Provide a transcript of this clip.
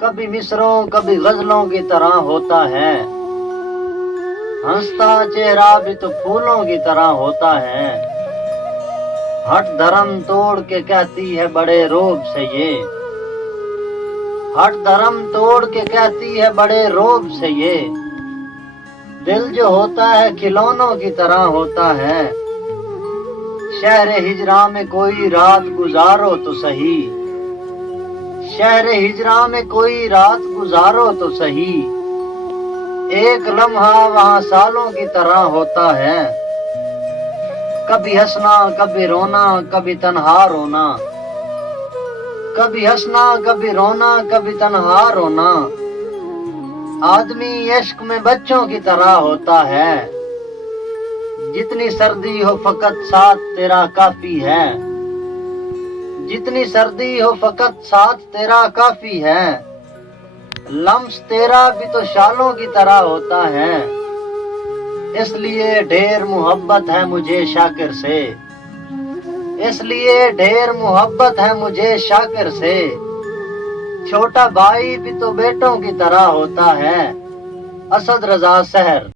کبھی مصروں کبھی غزلوں کی طرح ہوتا ہے، ہنستا چہرہ بھی تو پھولوں کی طرح ہوتا ہے، ہٹ دھرم توڑ کے کہتی ہے بڑے روب سے یہ، ہٹ دھرم توڑ کے کہتی ہے بڑے روب سے یہ، دل جو ہوتا ہے کھلونوں کی طرح ہوتا ہے، شہر ہجراں میں کوئی رات گزارو تو سہی، شہر ہجراں میں کوئی رات گزارو تو سہی، ایک لمحہ وہاں سالوں کی طرح ہوتا ہے، کبھی ہنسنا کبھی رونا کبھی تنہا رونا، کبھی ہنسنا کبھی رونا کبھی تنہا رونا، آدمی عشق میں بچوں کی طرح ہوتا ہے، جتنی سردی ہو فقط ساتھ تیرا کافی ہے، جتنی سردی ہو فقط ساتھ تیرا کافی ہے، لمس تیرا بھی تو شالوں کی طرح ہوتا ہے، اس لیے ڈھیر محبت ہے مجھے شاکر سے، اس لیے ڈھیر محبت ہے مجھے شاکر سے، چھوٹا بھائی بھی تو بیٹوں کی طرح ہوتا ہے۔ اسد رضا سحر۔